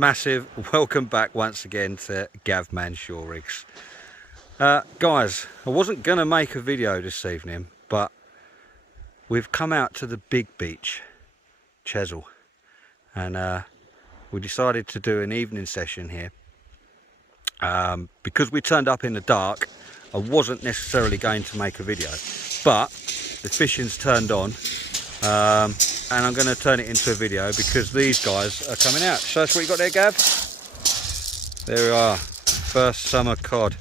massive welcome back once again to Gavman Shore Rigs. Guys, I wasn't gonna make a video this evening, but we've come out to the big beach, Chesil, and we decided to do an evening session here. Because we turned up in the dark, I wasn't necessarily going to make a video, but the fishing's turned on, and I'm going to turn it into a video because these guys are coming out. So that's what you got there, Gav? There we are, first summer cod,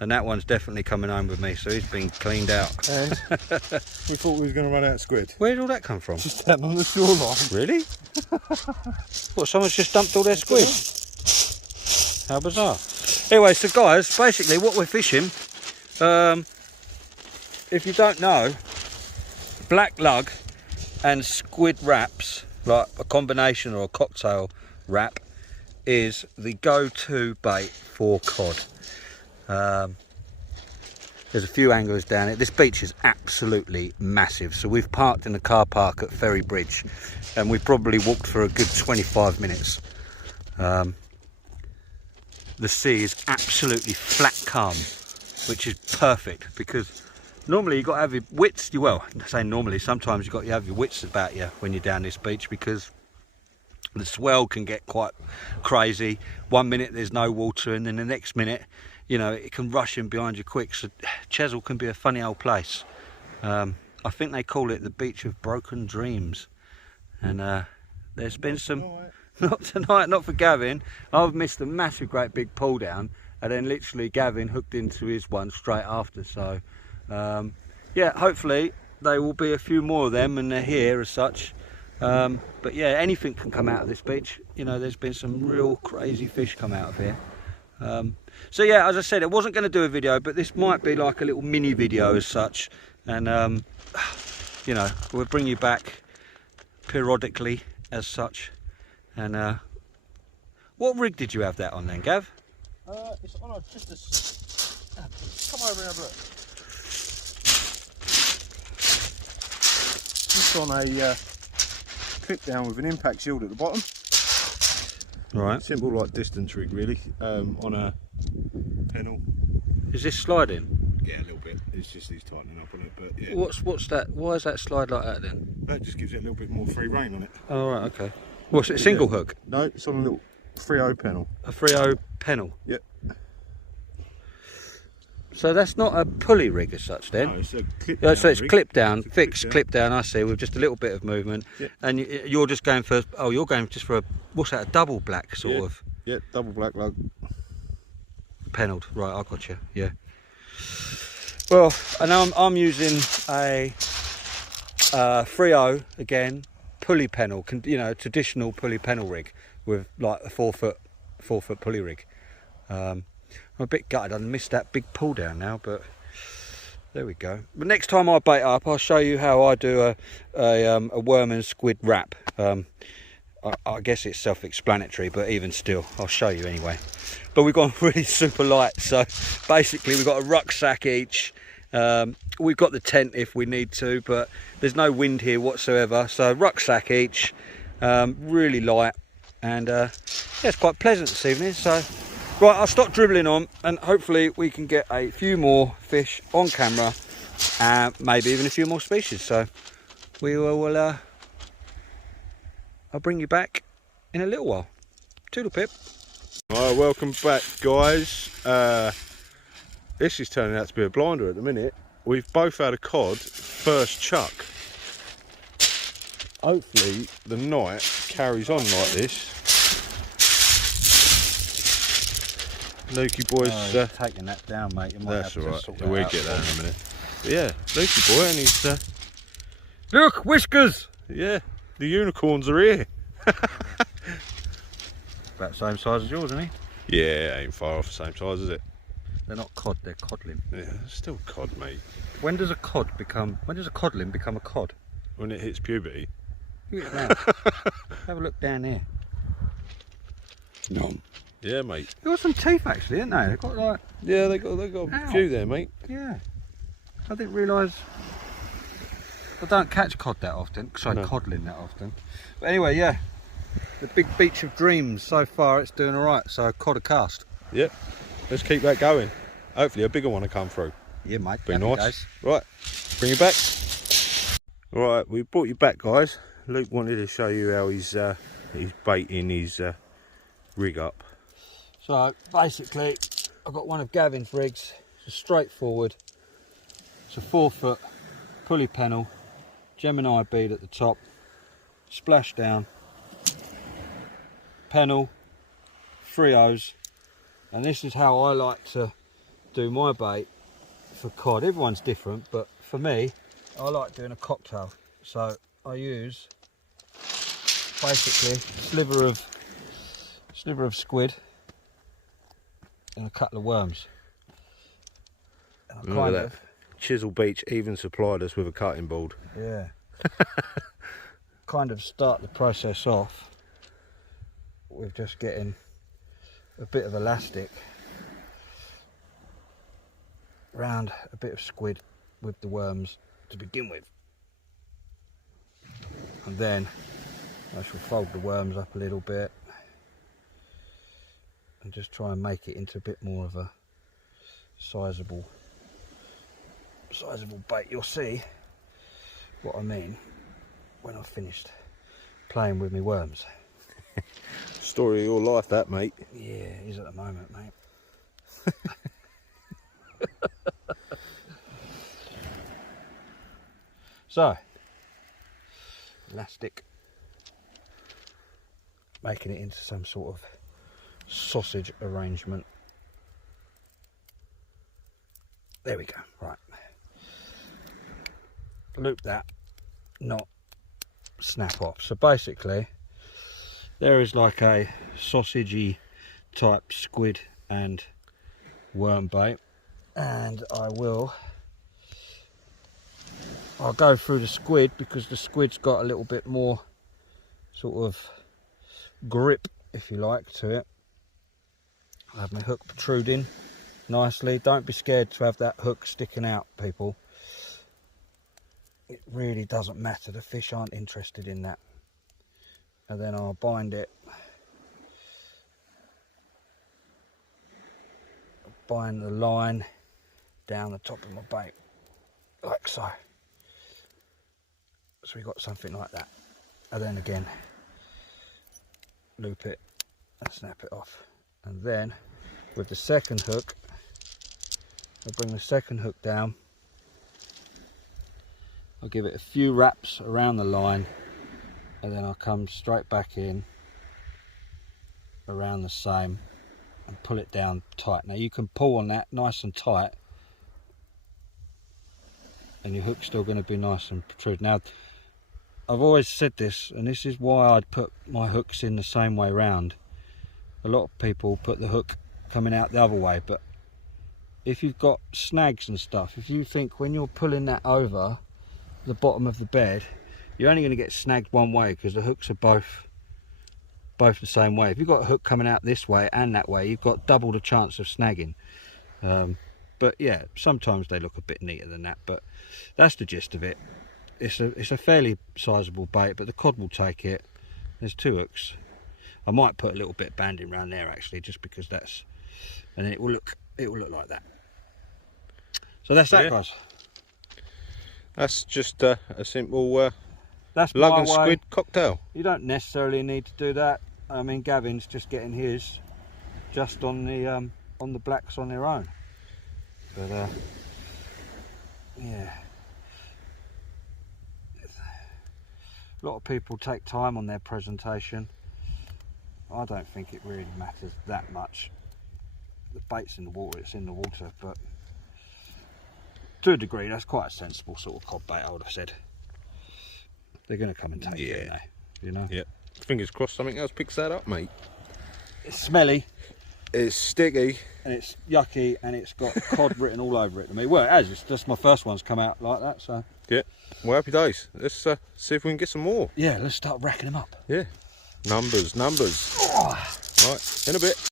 and that one's definitely coming home with me, so he's been cleaned out. And we thought we was going to run out of squid. Where did all that come from? Just down on the shoreline. Really? What, someone's just dumped all their squid? How bizarre. Anyway, so guys, basically what we're fishing, if you don't know, black lug and squid wraps, like a combination or a cocktail wrap, is the go-to bait for cod. There's a few anglers down it. This beach is absolutely massive, so we've parked in the car park at Ferry Bridge and we've probably walked for a good 25 minutes. The sea is absolutely flat calm, which is perfect because normally you've got to have your wits, well, I say normally, sometimes you've got to have your wits about you when you're down this beach because the swell can get quite crazy. 1 minute there's no water and then the next minute, you know, it can rush in behind you quick. So Chesil can be a funny old place. I think they call it the beach of broken dreams. And there's been some... Not tonight, not for Gavin. I've missed a massive great big pull down and then literally Gavin hooked into his one straight after. So yeah, hopefully there will be a few more of them and they're here as such. But yeah, anything can come out of this beach. You know, there's been some real crazy fish come out of here. So yeah, as I said, I wasn't going to do a video, but this might be like a little mini video as such. And you know, we'll bring you back periodically as such. And what rig did you have that on then, Gav? It's on just a... Come over and have a look. Just on a clip down with an impact shield at the bottom. Right. Simple like distance rig really, on a pennel. Is this sliding? Yeah, a little bit. It's just he's tightening up on it, but yeah. What's that? Why is that slide like that then? That just gives it a little bit more free rein on it. Oh right, okay. What's it, a single hook? No, it's on a little 3/0 pennel. A 3/0 pennel? Yep. So that's not a pulley rig as such then? No, it's a clip down. So it's rig. clip down, fixed clip down, I see, with just a little bit of movement. Yep. And you're just going for, oh, you're going just for a, what's that, a double black sort of? Yeah, double black lug. Pennelled, right, I got you, yeah. Well, and I'm using a 3/0 again, pulley pennel, you know, traditional pulley pennel rig with like a 4 foot pulley rig. I'm a bit gutted, I missed that big pull down now, but there we go. But next time I bait up, I'll show you how I do a worm and squid wrap. I guess it's self-explanatory, but even still, I'll show you anyway. But we've gone really super light, so basically we've got a rucksack each. We've got the tent if we need to, but there's no wind here whatsoever, so rucksack each, really light, and yeah, it's quite pleasant this evening. So right, I'll stop dribbling on and hopefully we can get a few more fish on camera and maybe even a few more species. So we will I'll bring you back in a little while. Toodle pip. Right, welcome back guys. This is turning out to be a blinder at the minute. We've both had a cod first chuck. Hopefully the night carries on like this. Lukey boy's taking that down, mate. You might that's have alright, to sort that we'll out get that for in a minute. But yeah, Lukey boy and he's look, whiskers! yeah, the unicorns are here. About the same size as yours, isn't he? Yeah, ain't far off the same size, is it? They're not cod, they're codling. Yeah, still cod, mate. When does a codling become a cod? When it hits puberty. Look at that. Have a look down there. Nom. Yeah, mate. They've got some teeth actually, haven't they? They've got like... Yeah, they got a few there, mate. Yeah. I didn't realise... I don't catch cod that often. Sorry, No. codling that often. But anyway, yeah. the big beach of dreams. So far it's doing alright, so cod a cast. Yep, let's keep that going. Hopefully a bigger one will come through. Yeah, mate. Be Happy nice. days. Right, bring it back. Right, we brought you back, guys. Luke wanted to show you how he's baiting his rig up. So basically, I've got one of Gavin's rigs. It's straightforward. It's a 4-foot pulley pennel, Gemini bead at the top, splash down, pennel, 3 O's, and this is how I like to do my bait for cod. Everyone's different, but for me, I like doing a cocktail. So I use basically a sliver of squid and a couple of worms. And I kind of, Chisel Beach even supplied us with a cutting board. yeah, kind of start the process off with just getting a bit of elastic round a bit of squid with the worms to begin with, and then I shall fold the worms up a little bit and just try and make it into a bit more of a sizable bait. You'll see what I mean when I've finished playing with my worms. Story of your life, that, mate. Yeah, it is at the moment, mate. So, elastic, making it into some sort of sausage arrangement. There we go, right. Loop that, not snap off. So basically, there is like a sausagey type squid and worm bait, and I'll go through the squid because the squid's got a little bit more sort of grip, if you like, to it. I'll have my hook protruding nicely. Don't be scared to have that hook sticking out, people. It really doesn't matter. The fish aren't interested in that. And then I'll bind it. Bind the line down the top of my bait, like so. So we got something like that. And then again, loop it and snap it off. And then with the second hook, I'll bring the second hook down. I'll give it a few wraps around the line, and then I'll come straight back in around the same and pull it down tight. Now you can pull on that nice and tight, and your hook's still going to be nice and protrude. Now, I've always said this, and this is why I'd put my hooks in the same way round. A lot of people put the hook coming out the other way, but if you've got snags and stuff, if you think when you're pulling that over the bottom of the bed, you're only going to get snagged one way because the hooks are both the same way. If you've got a hook coming out this way and that way, you've got double the chance of snagging. But yeah, sometimes they look a bit neater than that, but that's the gist of it. It's a fairly sizable bait, but the cod will take it. There's 2 hooks. I might put a little bit of banding around there actually, just because that's, and then it will look like that. So that's that, guys. That's just a simple That's lug and my way. squid cocktail. You don't necessarily need to do that. I mean, Gavin's just getting his just on the blacks on their own. But yeah, a lot of people take time on their presentation. I don't think it really matters that much. The bait's in the water, it's in the water, but to a degree, that's quite a sensible sort of cod bait, I would have said. They're going to come and take it, aren't they? You know? Yep. Fingers crossed something else picks that up, mate. It's smelly. It's sticky. And it's yucky, and it's got cod written all over it to me. Well, it has. It's just my first one's come out like that, so. Yeah. Well, happy days. Let's see if we can get some more. Yeah, let's start racking them up. Yeah. Numbers. Oh. Right, in a bit.